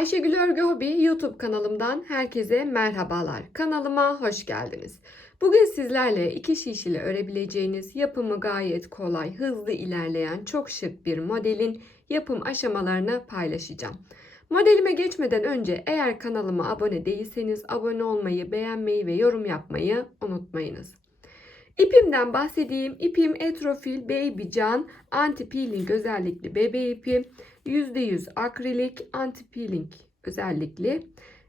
Ayşegül Örgü Hobi YouTube kanalımdan herkese merhabalar. Kanalıma hoş geldiniz. Bugün sizlerle iki şiş ile örebileceğiniz yapımı gayet kolay, hızlı ilerleyen çok şık bir modelin yapım aşamalarını paylaşacağım. Modelime geçmeden önce eğer kanalıma abone değilseniz abone olmayı, beğenmeyi ve yorum yapmayı unutmayınız. İpimden bahsedeyim. İpim Etrofil Baby Can anti peeling özellikli bebe ipi. %100 akrilik anti peeling özellikli.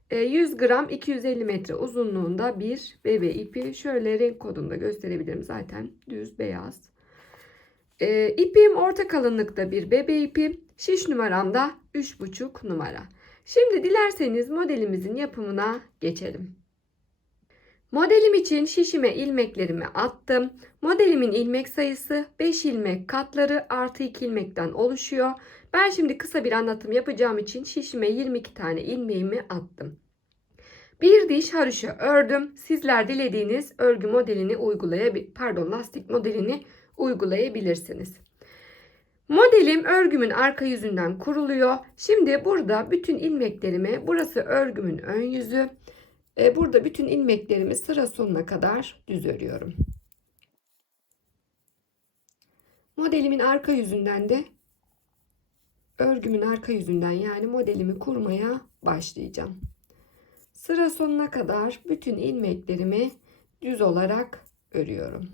E, 100 gram 250 metre uzunluğunda bir bebe ipi. Şöyle renk kodunu da gösterebilirim. Zaten düz beyaz. E, ipim orta kalınlıkta bir bebe ipi. Şiş numaram da 3,5 numara. Şimdi dilerseniz modelimizin yapımına geçelim. Modelim için şişime ilmeklerimi attım. Modelimin ilmek sayısı 5 ilmek katları artı 2 ilmekten oluşuyor. Ben şimdi kısa bir anlatım yapacağım için şişime 22 tane ilmeğimi attım. Bir diş haroşa ördüm. Sizler dilediğiniz örgü modelini uygulayabilir, pardon lastik modelini uygulayabilirsiniz. Modelim örgümün arka yüzünden kuruluyor. Şimdi burada bütün ilmeklerimi, burası örgümün ön yüzü. E, burada bütün ilmeklerimi sıra sonuna kadar düz örüyorum. Modelimin arka yüzünden de örgümün arka yüzünden yani modelimi kurmaya başlayacağım. Sıra sonuna kadar bütün ilmeklerimi düz olarak örüyorum.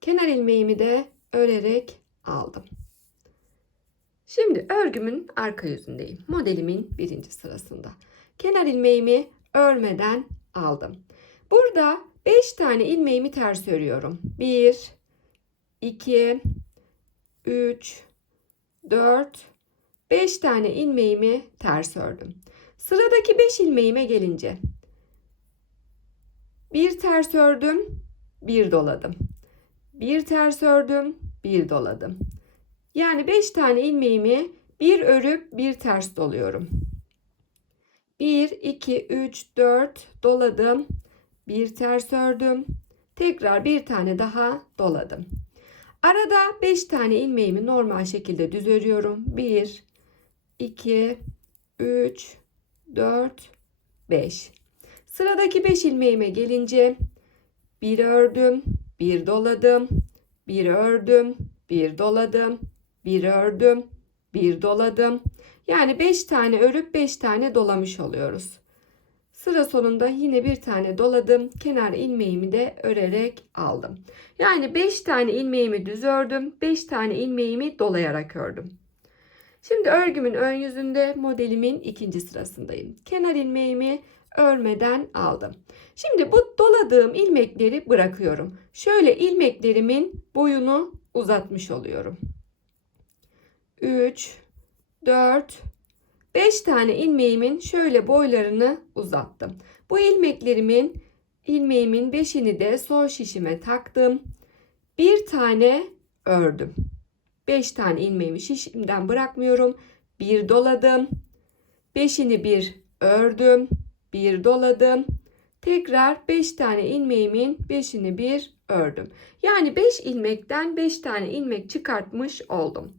Kenar ilmeğimi de örerek aldım. Şimdi örgümün arka yüzündeyim. Modelimin birinci sırasında. Kenar ilmeğimi örmeden aldım. Burada 5 tane ilmeğimi ters örüyorum. 1, 2, 3, 4, 5 tane ilmeğimi ters ördüm. Sıradaki 5 ilmeğime gelince bir ters ördüm, bir doladım. Bir ters ördüm, bir doladım. Yani 5 tane ilmeğimi bir örüp bir ters doluyorum. 1, 2, 3, 4 doladım. Bir ters ördüm. Tekrar bir tane daha doladım. Arada 5 tane ilmeğimi normal şekilde düz örüyorum. 1, 2, 3, 4, 5. Sıradaki 5 ilmeğime gelince bir ördüm, bir doladım, bir ördüm, bir doladım, bir ördüm, bir doladım. Yani 5 tane örüp 5 tane dolamış oluyoruz. Sıra sonunda yine bir tane doladım. Kenar ilmeğimi de örerek aldım. Yani 5 tane ilmeğimi düz ördüm. 5 tane ilmeğimi dolayarak ördüm. Şimdi örgümün ön yüzünde modelimin ikinci sırasındayım. Kenar ilmeğimi örmeden aldım. Şimdi bu doladığım ilmekleri bırakıyorum. Şöyle ilmeklerimin boyunu uzatmış oluyorum. 3, 4, 5 tane ilmeğimin şöyle boylarını uzattım. Bu ilmeklerimin ilmeğimin 5'ini de sol şişime taktım. Bir tane ördüm. 5 tane ilmeğimi şişimden bırakmıyorum. Bir doladım. 5'ini bir ördüm. Bir doladım. Tekrar 5 tane ilmeğimin 5'ini bir ördüm. Yani 5 ilmekten 5 tane ilmek çıkartmış oldum.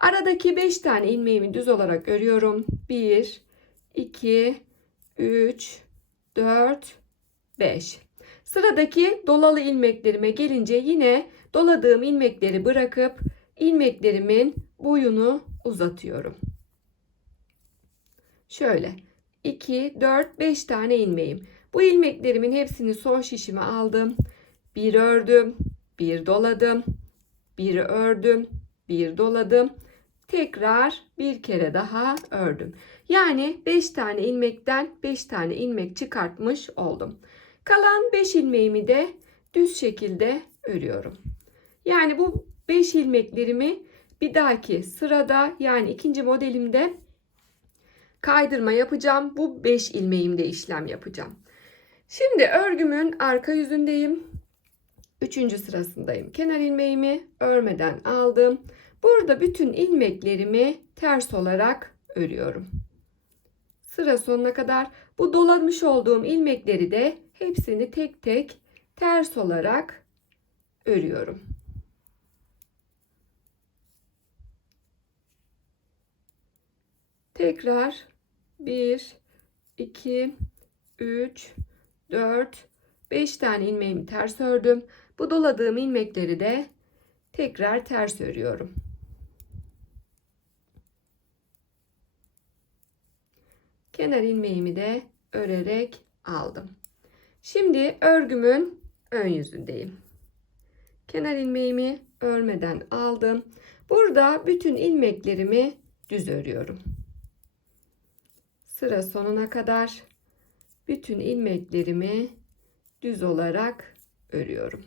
Aradaki 5 tane ilmeğimi düz olarak örüyorum. 1, 2, 3, 4, 5. Sıradaki dolalı ilmeklerime gelince yine doladığım ilmekleri bırakıp ilmeklerimin boyunu uzatıyorum. Şöyle 2, 4, 5 tane ilmeğim. Bu ilmeklerimin hepsini son şişime aldım. Bir ördüm, bir doladım, bir ördüm, bir doladım. Tekrar bir kere daha ördüm. Yani 5 tane ilmekten 5 tane ilmek çıkartmış oldum. Kalan 5 ilmeğimi de düz şekilde örüyorum. Yani bu 5 ilmeklerimi bir dahaki sırada yani ikinci modelimde kaydırma yapacağım. Bu 5 ilmeğimde işlem yapacağım. Şimdi örgümün arka yüzündeyim. Üçüncü sırasındayım. Kenar ilmeğimi örmeden aldım. Burada bütün ilmeklerimi ters olarak örüyorum. sıra sonuna kadar bu dolamış olduğum ilmekleri de hepsini tek tek ters olarak örüyorum. Tekrar 1 2 3 4 5 tane ilmeğimi ters ördüm. Bu doladığım ilmekleri de tekrar ters örüyorum. Kenar ilmeğimi de örerek aldım. Şimdi örgümün ön yüzündeyim. Kenar ilmeğimi örmeden aldım. Burada bütün ilmeklerimi düz örüyorum. Sıra sonuna kadar bütün ilmeklerimi düz olarak örüyorum.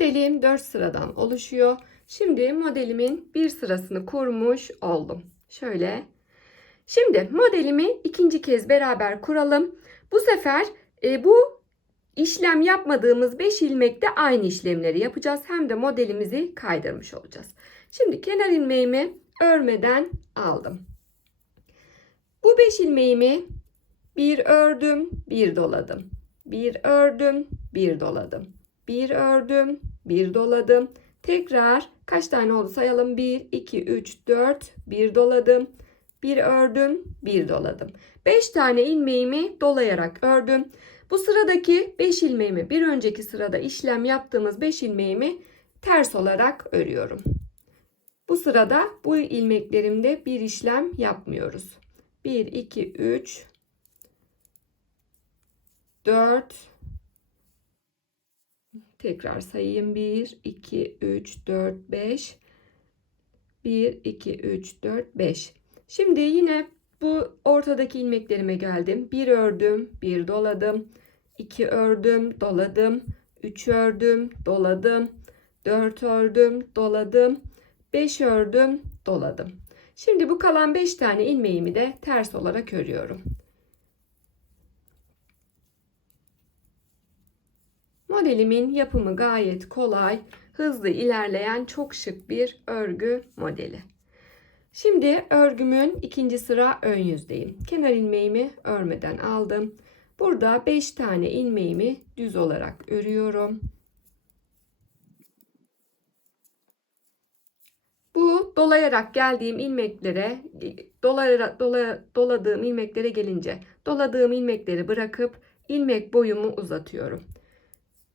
Modelim 4 sıradan oluşuyor. Şimdi modelimin bir sırasını kurmuş oldum. Şöyle. Şimdi modelimi ikinci kez beraber kuralım. Bu sefer e, bu işlem yapmadığımız 5 ilmekte aynı işlemleri yapacağız. Hem de modelimizi kaydırmış olacağız. Şimdi kenar ilmeğimi örmeden aldım. Bu 5 ilmeğimi bir ördüm, bir doladım. Bir ördüm, bir doladım. Bir ördüm, bir doladım. Tekrar kaç tane oldu sayalım. 1, 2, 3, 4, bir doladım. Bir ördüm, bir doladım. 5 tane ilmeğimi dolayarak ördüm. Bu sıradaki 5 ilmeğimi bir önceki sırada işlem yaptığımız 5 ilmeğimi ters olarak örüyorum. Bu sırada bu ilmeklerimde bir işlem yapmıyoruz. 1, 2, 3, 4, Tekrar sayayım. 1, 2, 3, 4, 5. 1, 2, 3, 4, 5. Şimdi yine bu ortadaki ilmeklerime geldim. 1 ördüm, 1 doladım. 2 ördüm, doladım. 3 ördüm, doladım. 4 ördüm, doladım. 5 ördüm, doladım. Şimdi bu kalan 5 tane ilmeğimi de ters olarak örüyorum. Modelimin yapımı gayet kolay, hızlı ilerleyen çok şık bir örgü modeli. Şimdi örgümün ikinci sıra ön yüzdeyim. Kenar ilmeğimi örmeden aldım. Burada 5 tane ilmeğimi düz olarak örüyorum. Bu dolayarak geldiğim ilmeklere, dolayarak, dola, doladığım ilmeklere gelince doladığım ilmekleri bırakıp ilmek boyumu uzatıyorum.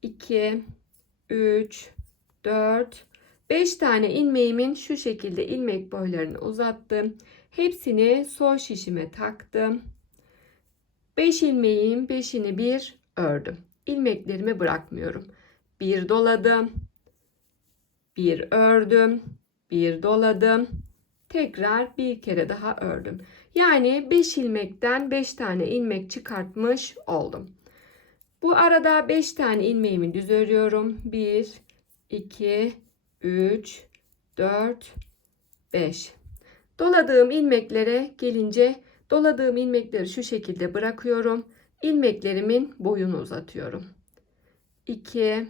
2, 3, 4, 5 tane ilmeğimin şu şekilde ilmek boylarını uzattım. Hepsini son şişime taktım. 5 ilmeğin 5'ini bir ördüm. İlmeklerimi bırakmıyorum. Bir doladım. Bir ördüm. Bir doladım. Tekrar bir kere daha ördüm. Yani 5 ilmekten 5 tane ilmek çıkartmış oldum. Bu arada 5 tane ilmeğimi düz örüyorum. 1, 2, 3, 4, 5. Doladığım ilmeklere gelince doladığım ilmekleri şu şekilde bırakıyorum. İlmeklerimin boyunu uzatıyorum. 2,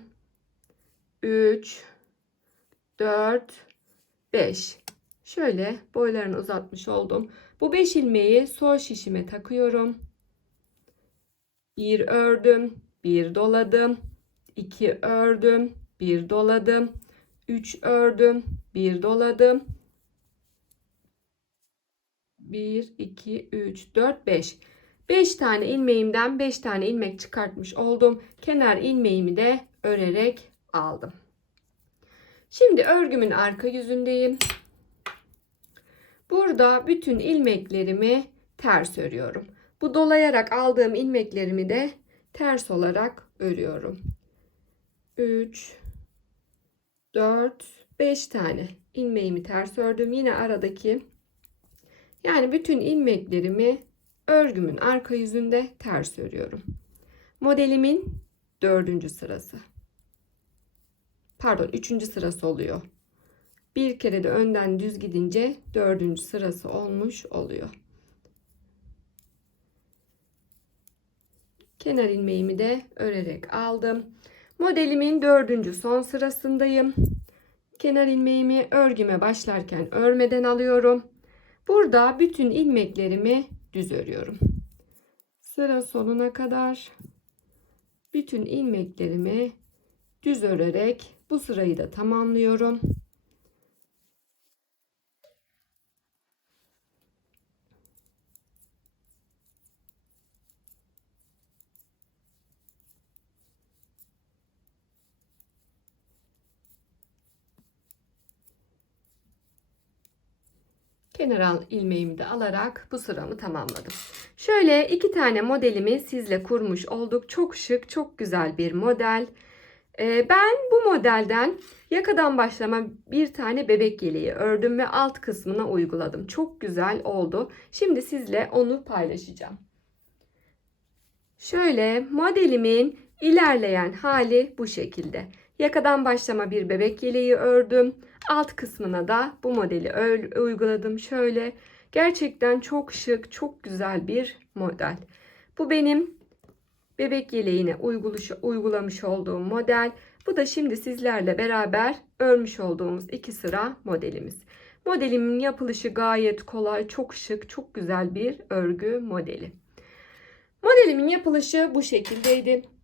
3, 4, 5. Şöyle boylarını uzatmış oldum. Bu 5 ilmeği sol şişime takıyorum. Bir ördüm, bir doladım, iki ördüm, bir doladım, üç ördüm, bir doladım. 1 2 3 4 5 5 tane ilmeğimden 5 tane ilmek çıkartmış oldum. Kenar ilmeğimi de örerek aldım. Şimdi örgümün arka yüzündeyim. Burada bütün ilmeklerimi ters örüyorum. Bu dolayarak aldığım ilmeklerimi de ters olarak örüyorum. 3 4 5 tane ilmeğimi ters ördüm. Yine aradaki yani bütün ilmeklerimi örgümün arka yüzünde ters örüyorum. Modelimin dördüncü sırası. Pardon üçüncü sırası oluyor. Bir kere de önden düz gidince dördüncü sırası olmuş oluyor. Kenar ilmeğimi de örerek aldım. Modelimin dördüncü son sırasındayım. Kenar ilmeğimi örgüme başlarken örmeden alıyorum. Burada bütün ilmeklerimi düz örüyorum. Sıra sonuna kadar bütün ilmeklerimi düz örerek bu sırayı da tamamlıyorum. Kenar ilmeğimi de alarak bu sıramı tamamladım. Şöyle iki tane modelimi sizle kurmuş olduk. Çok şık, çok güzel bir model. Ee, ben bu modelden yakadan başlama bir tane bebek yeleği ördüm ve alt kısmına uyguladım. Çok güzel oldu. Şimdi sizle onu paylaşacağım. Şöyle modelimin ilerleyen hali bu şekilde. Yakadan başlama bir bebek yeleği ördüm. Alt kısmına da bu modeli uyguladım. Şöyle gerçekten çok şık, çok güzel bir model. Bu benim bebek yeleğine uygulamış olduğum model. Bu da şimdi sizlerle beraber örmüş olduğumuz iki sıra modelimiz. Modelimin yapılışı gayet kolay, çok şık, çok güzel bir örgü modeli. Modelimin yapılışı bu şekildeydi.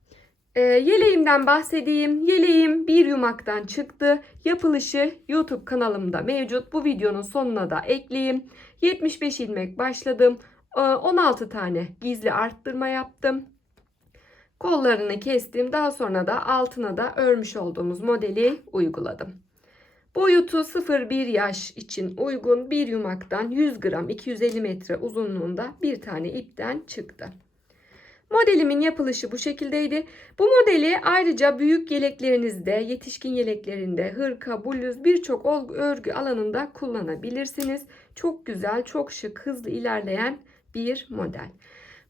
E, yeleğimden bahsedeyim. Yeleğim bir yumaktan çıktı. Yapılışı YouTube kanalımda mevcut. Bu videonun sonuna da ekleyeyim. 75 ilmek başladım. E, 16 tane gizli arttırma yaptım. Kollarını kestim. Daha sonra da altına da örmüş olduğumuz modeli uyguladım. Boyutu 0-1 yaş için uygun bir yumaktan 100 gram 250 metre uzunluğunda bir tane ipten çıktı. Modelimin yapılışı bu şekildeydi. Bu modeli ayrıca büyük yeleklerinizde, yetişkin yeleklerinde, hırka, bluz birçok örgü alanında kullanabilirsiniz. Çok güzel, çok şık, hızlı ilerleyen bir model.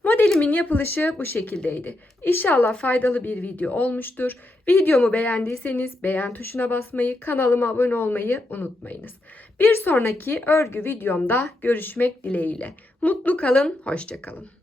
Modelimin yapılışı bu şekildeydi. İnşallah faydalı bir video olmuştur. Videomu beğendiyseniz beğen tuşuna basmayı, kanalıma abone olmayı unutmayınız. Bir sonraki örgü videomda görüşmek dileğiyle. Mutlu kalın, hoşçakalın.